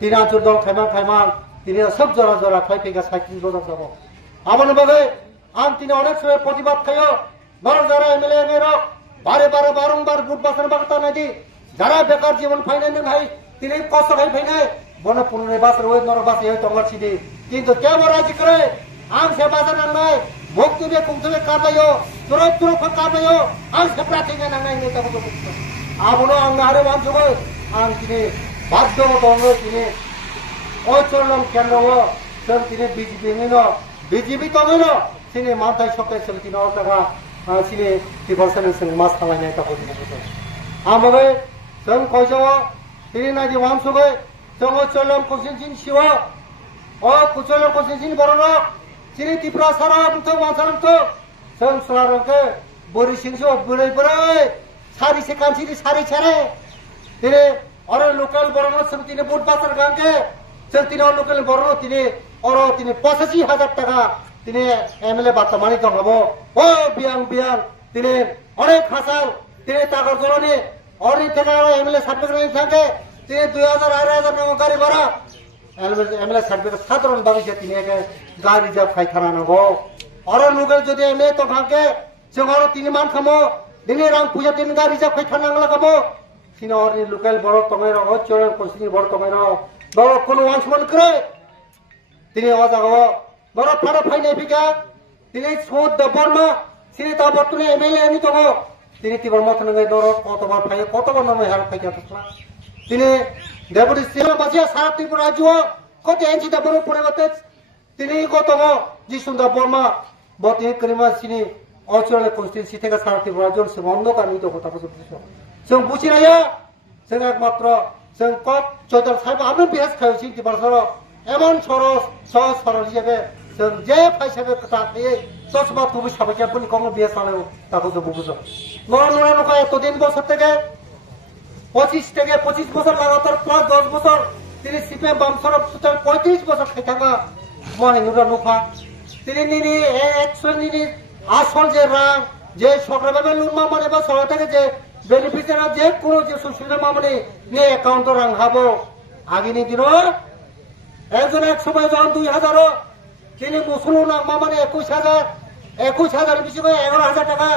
তিনি আঞ্চল দল খাইমাং তিনি সব জরা জরা খাইফেগা সাইকেল জোর যাব আমার বাগে আম তিনি অনেক সময় প্রতিবাদ খাইও বড় যারা এমএলএ এমএরক বারে বারে বারংবার বুট বাসন বাগতা নাকি যারা বেকার জীবন ফাইনাল ভাই তিনি কষ্ট খাই ফাইনাল বনে পুনরে বাসের ওই নর বাসে হয়তো আমার ছিদি কিন্তু কেমন রাজি করে আম সে বাজার নাঙ্গাই মুক্তিবে কুমতুবে কাবাইও তুরত তুরত কাবাইও আম সে প্রার্থীকে নাঙ্গাই নেতা বলতে বলতো আমনো আঙ্গা আরে মানসুগো আম তিনি বাধ্য দঙ্গ তিনি অচলন কেন্দ্র তিনি বিজেপি বিজেপি তখন তিনি মাথায় সকাল ছিল তিনি টাকা তিনি টিভি মাছ খাওয়াই টাকা আমাকে जों কইছো তিনি নাকি মানসুগো जों অচলন কোচিং শিও ও কুচলন কোচিং বড় তিনি ত্রিপুরা সারা বুঝতো মানসারতো जों সুরারকে বরি সিংসো বুড়াই বুড়াই সারি সে কাঞ্চিনি সারি ছাড়ে তিনি और लोकल बरनो जों তিনি বুট বাজার গাঙ্গে जों তিনি लोकल बरनो তিনি 85,000 টাকা তিনি এমএলএ বার্তামানি দঙ্গাবো ও বিয়াং তিনি অনেক হাসাল তিনি টাকার জরনে অনেক টাকা এমএলএ সার্টিফিকেট থাকে তিনি 2000 2,500 টাকা গাড়ি ভাড়া এমএলএ সার্টিফিকেট সাধারণ বাগিছে তিনি গাড়ি রিজার্ভ খাই থানা নাগো আর লোকেল যদি এমএলএ তো ভাগে जों তিনি মান খামো দিনে রাং পূজা তিন গাড়ি রিজার্ভ খাই থানা লাগাবো তিনি আর লোকাল বড় টমের অচরণ কোচিং বড় টমের বড় কোন ওয়ান্সমান করে তিনি আজাগো বড় ফাড়া ফাইনাই বিকা তিনি সোদ দবর্মা তিনি তা বর্তমানে এমএলএ আমি তো তিনি তিবর মত নগে দর কতবার ফাই কতবার নামে হার ফাই যাতলা তিনি ডেপুটি সিএম বাজিয়া সারা ত্রিপুরা রাজ্য কত এনজি দবর পড়ে গতে তিনি কত জি সুন্দর বর্মা বতি করিমা তিনি অচরণ কনস্টিটিউন্সি থেকে সারা ত্রিপুরা রাজ্য সে বন্ধ কানি তো কথা বুঝছো जों बुझिनाया जों एकमात्र जों कब चौधर साहेब आमनो बेस खायो सिंति बारसर एमन सरस सहज सरल हिसाबै जों जे फाइसाबे खोथा थायो चसमा तुबि साबायखर पनि कम बेस आलायो ताको जों बुझो नरा नका এতদিন বছর থেকে 25 থেকে 25 বছর লাগাতার প্লাস 10 বছর তিনি সিপিএম বাম সরব সুতার 35 বছর খাই থাকা মনে নুরা নুফা তিনি নিনি 100 নিনি আসল যে রাং যে সরকারভাবে লুনমা মানে বা সরকার থেকে যে বেনিফিশিয়ারি যে কোন যে সুবিধা মামলে নে অ্যাকাউন্ট রাং হাবো আগেনি দিন একজন এক সময় যখন 2000 তিনি মুসলমান মামলে 21,000 বেশি করে 11,000 টাকা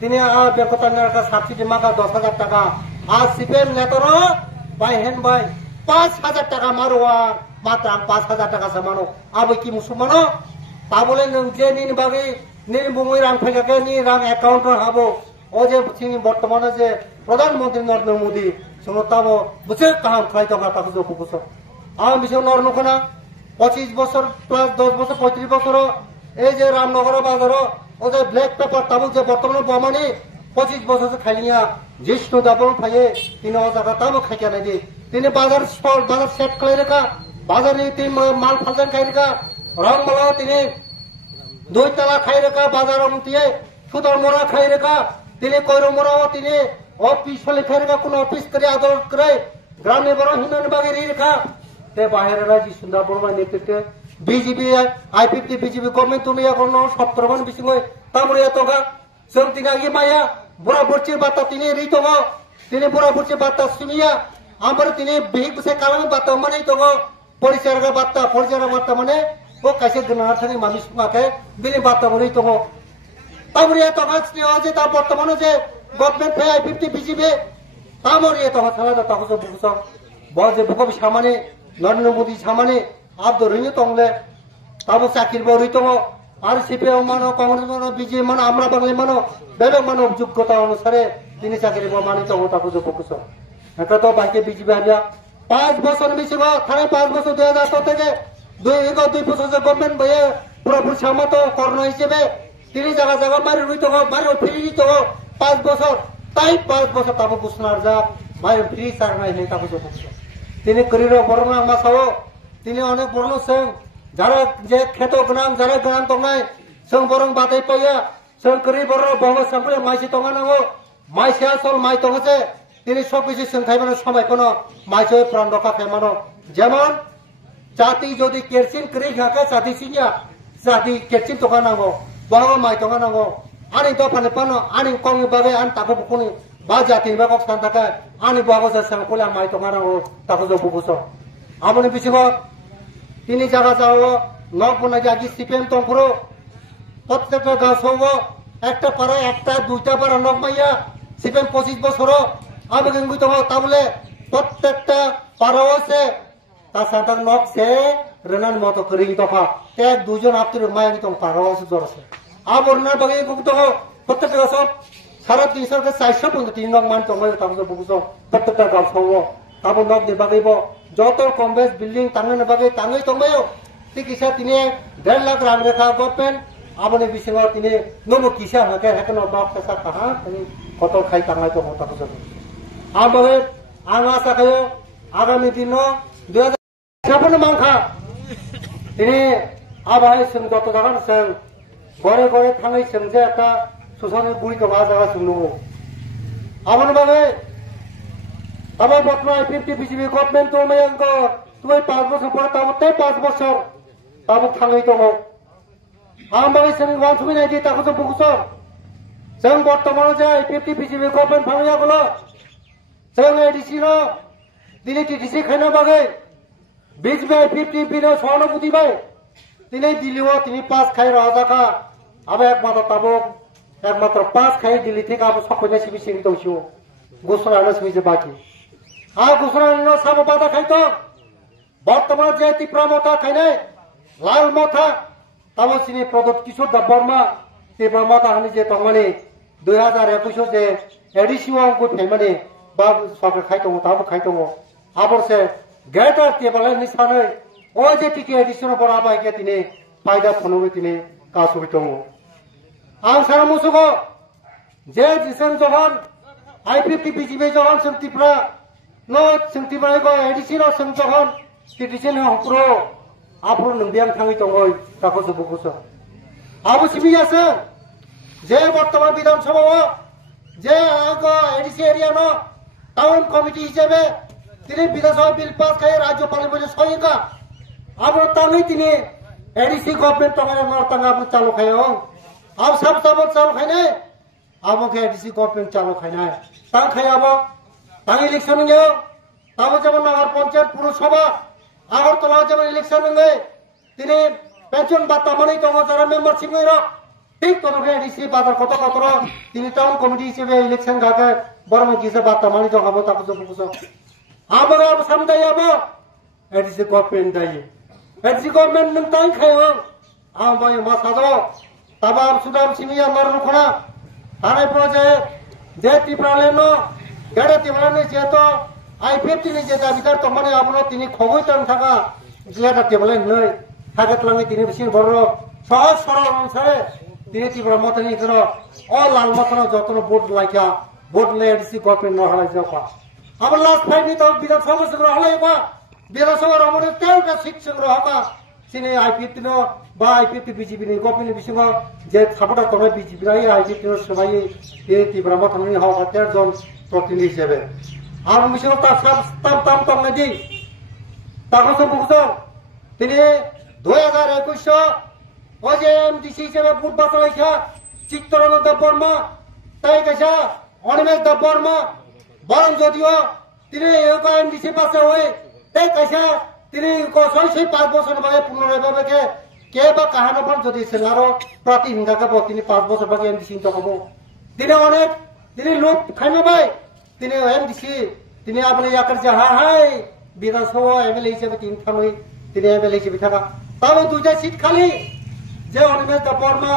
তিনি বেকতানের একটা সাবসিডি মাকা 10,000 টাকা আর সিপিএম নেতার বাই হ্যান্ড বাই 5,000 টাকা মারোয়া মাত্র 5,000 টাকা সামানো আবে কি মুসলমান তা বলে যে নিন বাগে নিন মুই রাং ফাইকাকে নি রাং অ্যাকাউন্ট হাবো ও যে তিনি বর্তমানে যে প্রধানমন্ত্রী নরেন্দ্র মোদী সমতাবো বুঝে কাম খাই তো তাকে যে বুঝছো আমি বিষয় নরনখনা 25 বছর প্লাস 10 বছর 35 বছর এই যে রামনগর বাজার ও যে ব্ল্যাক পেপার তাবু যে বর্তমানে বমানি 25 বছর খাইলিয়া জিষ্ণু দাবন খাইয়ে তিনি ও জায়গা তাবো খাইকে নাই দি তিনি বাজার স্টল বাজার সেট করে রেখা বাজারে তিনি মাল ফালজান খাই রেখা রংমালা তিনি 2 তলা খাই রেখা বাজার দিয়ে সুদর মোড়া খাই রেখা তিনি কইর মোড়াও তিনি অফিস হলে খাই রেখা কোন অফিস করে আদালত করে গ্রামে বড় হিন্দন বাগে রেখা তে বাইরে রাজি সুন্দর বড় নেতৃত্বে বিজেপি আই50 বিজেপি গভর্নমেন্ট তুমি এখন 17 মান বেশি হয় তামরে এতগা जों তিনি আগে মায়া বড় বড়চির বার্তা তিনি রিতো তিনি বড় বড়চির বার্তা শুনিয়া আমার তিনি বিহিক বসে কালামে বার্তা মানে তো পরিচারক বার্তা মানে ও কাছে গনার থাকি মানুষ মাকে বিনি বার্তা বলি তো তামরে এতগা যে তা বর্তমানে যে গভর্নমেন্ট আই50 বিজেপি তামরে এতগা ছাড়া তা কিছু বুঝছ বজে বুক সামানে নরেন্দ্র মোদী সামানে আব্দুর রহিম তংলে তাবো চাকরির বড়ই তো আর সিপিএম মানো কংগ্রেস মানো বিজেপি মানো আমরা বাঙালি মানো বেলেগ মানো যোগ্যতা অনুসারে তিনি চাকরি মানি তো তাকে যে ফোকাস এটা তো বাইকে বিজেপি আলিয়া 5 বছর বেশি থানায় 5 বছর 2010 থেকে 2 বছর যে গভর্নমেন্ট বয়ে পুরোপুরি সামত কর্ণ হিসেবে তিনি জায়গা জায়গা মারি রইতো মারি ফিরি দিত 5 বছর তাই 5 বছর তাবো বুঝনার যা মারি ফ্রি সার নাই নেই তাকে যে তিনি করির বর্ণনা মাসাও তিনি অনেক বড় সেন যারা যে খেত গ্রাম যারা গ্রাম তংনাই जों বরং বাতাই পাইয়া जों করি বড় বঙ্গ সামনে মাইসি তঙ্গানাঙ্গো মাইসি আসল মাই তঙ্গছে তিনি সব কিছু সংখাইমানো সময় কোন মাইসি প্রাণ রক্ষা খাইমানো যেমন জাতি যদি কেরসিন করি ঘাকে জাতি সিনিয়া জাতি কেরসিন তঙ্গানাঙ্গো বড় মাই তঙ্গানাঙ্গো আনি তো ফানে পানো আনি কংনি বাবে আন তাকে বুকুনি বা জাতি বা কক সান থাকে আনি বড় যে সান কোলা মাই তঙ্গানাঙ্গো তাকে যে বুকুছ aboni bisingo tini jaga jao nok bana jagi CPM tongpuro প্রত্যেকটা গাছ হবো একটা পাড়া একটা দুইটা পাড়া নক মাইয়া CPM 25 বছর আমি কিন্তু তাহলে প্রত্যেকটা পাড়া আছে তার সাথে নক সে রেনার মতো করে তফা এক দুজন আপনার মায়া কিন্তু পাড়া আছে জ্বর আছে আবার না বাকি তো প্রত্যেকটা গাছ 350 থেকে 400 পর্যন্ত 3 নক মান তোমার তাহলে বুঝছো প্রত্যেকটা গাছ হবো আবার নক দিয়ে বাগাইব যত কমবেশ বিল্ডিং টাঙানো বাগাই টাঙাই তোমায়ও চিকিৎসা তিনি 1.5 lakh run Rekha government abone bisingo tini nomo kisa hake hake no bak pesa kaha tini koto khai tangai to mota ko jabe amare anga sakayo agami dino 2007 mangkha tini abai sing joto jagan sing gore gore thangai sing je ekta susane bui ko jaga sungnu abone bage abar botna 50 BJP government to mayango tuai 5 বছর পর তামতে 5 বছর তাম thangai to আমাদের সঙ্গে ওয়ানসুমি নাই দিয়ে তাকে তো বুঝছো जों बर्तमानाव जे 50 BJP गभर्नमेंट फांगयागलो जों एडीसी नो दिनै टीटीसी खाना बागै 20 बाय 50 बिनो सहानुभूति बाय दिनै दिल्लीआव तिनि पास खाइ राजाका आबे एकमात्र पास खाइ दिल्ली থেকে আবো সকলে সিবিসি দউছিও গোসরানো সইজে বাকি গোসরানো সাবো বাদা খাইতো বর্তমান যে তীব্রমতা খাইনে লাল মথা তাবো সিনি প্রদত্ত কিশোর বর্মা তীব্রমতা হানি যে তংমানি 2021 যে এডিসিও গো ফেমানি বা সরকার খাইতো তাবো খাইতো আবরসে গেটার টেবলে নিসানে ও যে টিকে এডিসিও বড় আবাইকে তিনি ফায়দা ফনবে তিনি কাসুবিতো आं सारा मुसुको जे जिसन जहन आईपीपी बीजेपी जहन संतिप्रा नो संतिप्रा को एडीसी नो सं जहन टीटीसी नो हप्रो आप्रो नंबियां थांगि दंगय ताको जबुकुसो आबो सिबियासो जे बर्तमान विधानसभा जे आगो एडीसी एरिया नो टाउन कमिटी हिसाबे तिनि विधानसभा बिल पास खाय राज्यपाल बजे सयका आबो तांगि तिनि एडीसी गभर्नमेंट तंगरा न तंगा चालू खायो अब सब चालू खाने अब के एडीसी गवर्नमेंट चालू खाने तां खायाबो तां इलेक्शन गयो ताबो जब नगर पंचायत पुरसभा আগরতলা जब इलेक्शन गए तिनि पेंशन बाता मनै दङ जरा मेम्बारशिप गयो ठीक तो एडीसी बाजार कत कतर तिनि टाउन कमिटी हिसाबै इलेक्शन गाके बरम किसे बाता मनै दङ अब ताको जब बुझो अब समदायाबो एडीसी गवर्नमेंट दायो एडीसी गवर्नमेंट नों तां खायो आं बाय मा सादो तबाब सुदाम सिमिया मरनुखना थाने प्रोजेक्ट जे तिप्रालेनो गेडा तिप्राले जे तो आई50 नि जे दाबिदार तो माने आपनो तिनि खगय तान थाका जेटा टेबले नै थागतलाङै तिनि बिसिन बरो सहज सरल अनुसार तिनि तिप्रा मतनि करो अ लाल मतनो जतनो बोर्ड लाइका बोर्ड ले एडीसी गवर्नमेंट न हलाय जाका अब लास्ट फाइव नि तो बिदा सबै संग्रह हलायबा बिदा सबै रमने तेलका सिट संग्रह हका सिने आई50 नो बा आई50 बीजेपी नि गवर्नमेंट बिसिङाव जे सापर्ट करे बीजेपी राय आई50 नो सबाय ए तिब्रामा थांनि हावा 13 जन प्रतिनिधि हिसाबै आरो बिसिङाव ता ताम तंगदि ताखौ बुझो तिनि 2021 अजे एमडीसी हिसाबै बुट बातलायखा चित्तरंजन बर्मा ताइ कैसा अनिमेश बर्मा बरं जदिও तिनि एका एमडीसी पासे होय ताइ कैसा तिनि को 5 বছর বাগে পুনরায় के बा कहानो पर जदि सेनारो प्रति हिंगा का तिनि 5 বছর बागे एमडीसी तकबो तिनि अनेक तिनि लोक खाइमाबाय तिनि एमडीसी तिनि आपने याकर जे हाय विधानसभा एमएलए हिसाबै तिनि थाङै तिनि एमएलए हिसाबै थाका ताबो दुइटा सीट खाली जे अनिमेश बर्मा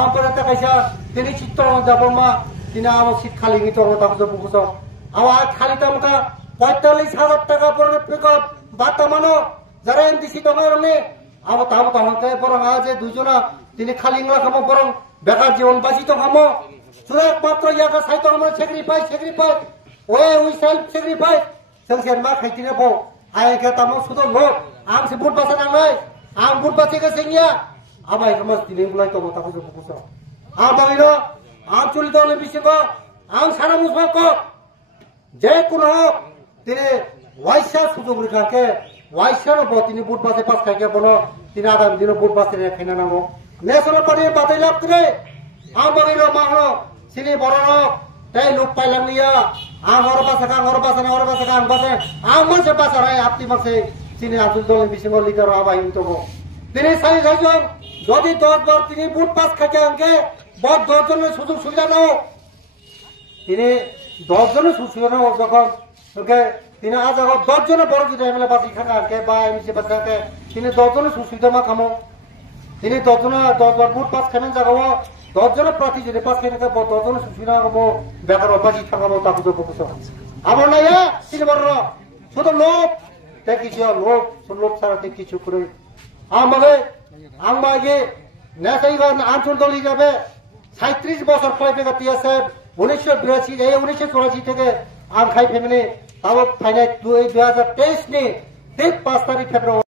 आपर त कैसा तिनि चित्तरंजन बर्मा तिनि आबो सीट खाली नि तो ताको बुझो आवा खाली तमका 45,000 টাকা पर पिकअप बाता मानो जरा एमडीसी दङरने अब ताबो तहंते बरं आजे दुजना तिनि खालिंगला खामो बरं बेकार जीवन बासी तो खामो सुरेक मात्र याका साइतो हमर सेक्रिफाइस ओए वी सेल्फ सेक्रिफाइस संसेर मा खाइतिने बो आय के तामो सुदो लो आम से बुट बासा नांगाय आम बुट बासे के सिंगिया अब आय कमस तिनि बुलाय तो ताको जो बुझो आ बागिरो आम चुली दले बिसेको आम सारा मुसको जे कुनो तिनि वाइसा सुदो बुरखाके वाइसा रो तिनि बुट बासे पास खाइके बनो तिनि आगामी दिनो बुट बासे रे खाइना नांगो नेशनल पार्टी बातै लाबत्रे आम बागिरो माहो सिनि बरनो तै लोक पाइलांनिया आम हर बासा आं बासे आम मासे बासा राय आपति मासे তিনি আঞ্চলিক দলের বিশৃঙ্গ লিডার আবাহিত তিনি সাইজন যদি 10 বার তিনি বুট পাস খাইতে আনকে 10 জনের সুযোগ সুবিধা নাও তিনি 10 জনের সুযোগ সুবিধা নাও যখন তিনি আজ 10 জনের বড় যদি এমএলএ বাসি থাকা আনকে বা এমসি বাসি থাকে তিনি 10 জনের সুযোগ সুবিধা মা খামো তিনি 10 জনের 10 বার বুট পাস খাবেন জাগাবো 10 জনের প্রার্থী যদি পাস খাই থাকে 10 জনের সুযোগ সুবিধা খাবো বেকার বাসি থাকাবো তাকে তো ফোকাস আমার না তিনি বড় শুধু লোক কিছু লোক ছাড়া কিছু করে আমাকে আগে নেতাইবার আঞ্চল দল হিসাবে 37 বছর খাইফেগা টিএসএ 1982 এই 1984 থেকে আম খাইফেমিনি তাও ফাইনাল 2023 নি 5 তারিখ ফেব্রুয়ারি